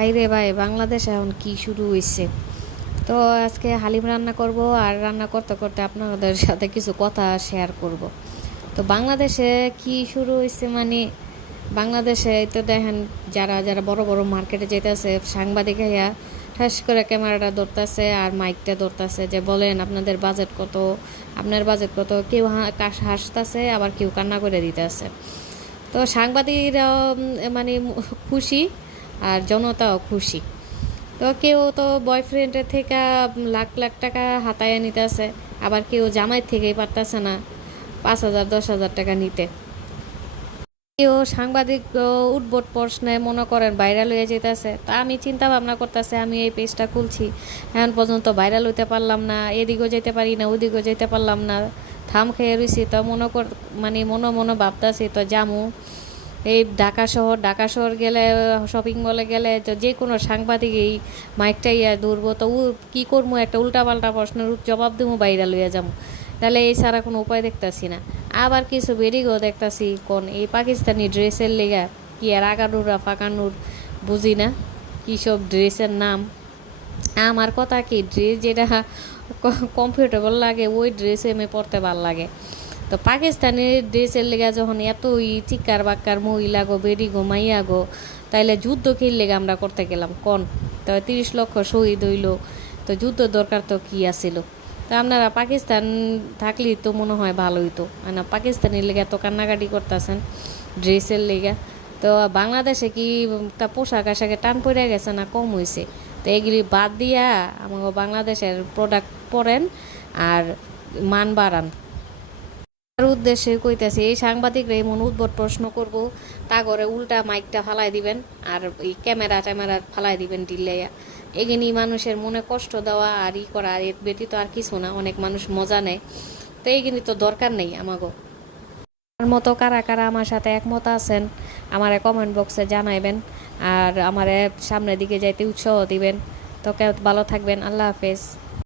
ভাইরে ভাই, বাংলাদেশে এখন কি শুরু হয়েছে তো আজকে হালিম রান্না করব আর রান্না করতে করতে আপনাদের সাথে কিছু কথা শেয়ার করব। তো বাংলাদেশে কি শুরু হয়েছে মানে বাংলাদেশে তো দেখেন যারা যারা বড় বড় মার্কেটে যেতেছে সাংবাদিক হইয়া ঠাস করে ক্যামেরাটা ধরতেছে আর মাইকটা ধরতেছে যে বলেন আপনাদের বাজেট কত, আপনার বাজেট কত, কেউ হাসতেছে, আবার কেউ কান্না করে দিতেছে। তো সাংবাদিকরাও মানে খুশি আর জনতাও খুশি। তো কেউ তো বয়ফ্রেন্ডের থেকে লাখ লাখ টাকা হাতায় নিতেছে, আবার কেউ জামাই থেকেই পারতেছে না, পাঁচ হাজার, দশ হাজার টাকা নিতে। কেউ সাংবাদিক উদ্ভট প্রশ্নে মনে করেন ভাইরাল হয়ে যেতেছে, তা আমি চিন্তা ভাবনা করতেছে, আমি এই পেজটা খুলছি, এখন পর্যন্ত ভাইরাল হইতে পারলাম না, এদিকেও যেতে পারি না, ওদিকেও যেতে পারলাম না, থাম খেয়ে রইছি, তো মনে কর মানে মনে মনে ভাবতেছি, তো জামু এই ঢাকা শহর ঢাকা শহর গেলে শপিং মলে গেলে যে কোনো সাংবাদিক এই মাইকটা ইয়া দূরবো তো কী করব? একটা উল্টাপাল্টা প্রশ্নের জবাব দেবো, বাইরে লইয়া যাব। তাহলে এই ছাড়া কোনো উপায় দেখতাছি না। আবার কিছু বেরিয়েও দেখতাছি, কোন এই পাকিস্তানি ড্রেসের লেগা কি আর আগানুরা ফাঁকানুর বুঝি না, কী সব ড্রেসের নাম। আমার কথা কি, ড্রেস যেটা কমফোর্টেবল লাগে, ওই ড্রেসে আমি পরতে ভালো লাগে। তো পাকিস্তানি ড্রেসের লেগা যখন এতই চিকার বাক্কার মহিলা গো বেরি গো, মাইয়া গো, তাইলে যুদ্ধ খেললে আমরা করতে গেলাম? কোন? তো তিরিশ লক্ষ শহীদ হইল। তো যুদ্ধ দরকার তো কি আছিল তো আপনারা পাকিস্তান থাকলেই তো মনে হয় ভালো হইতো। না পাকিস্তানের লেগে এত কান্নাকাটি করতেছেন, ড্রেসের লেগা। তো বাংলাদেশে কি তা পোশাক আশাকে টান পড়ে গেছে না কম হয়েছে তো এগুলি বাদ দিয়া আমাকে বাংলাদেশের প্রোডাক্ট পরেন আর মান বাড়ান। তার উদ্দেশ্যে কইতাছি, এই সাংবাদিকরা এমন উদ্ভট প্রশ্ন করব, তা করে উল্টা মাইকটা ফালাই দিবেন আর এই ক্যামেরা ট্যামেরা ফালাই দিবেন ডিল্লাইয়া এগিনি মানুষের মনে কষ্ট দেওয়া আর ই করা, আর এর ব্যতীত আর কিছু না, অনেক মানুষ মজা নেয়। তো এইগুলি তো দরকার নেই আমাগো। আমার মতো কারা কারা আমার সাথে একমত আছেন, আমার কমেন্ট বক্সে জানাইবেন আর আমার সামনের দিকে যাইতে উৎসাহ দিবেন। তো কেউ ভালো থাকবেন, আল্লাহ হাফেজ।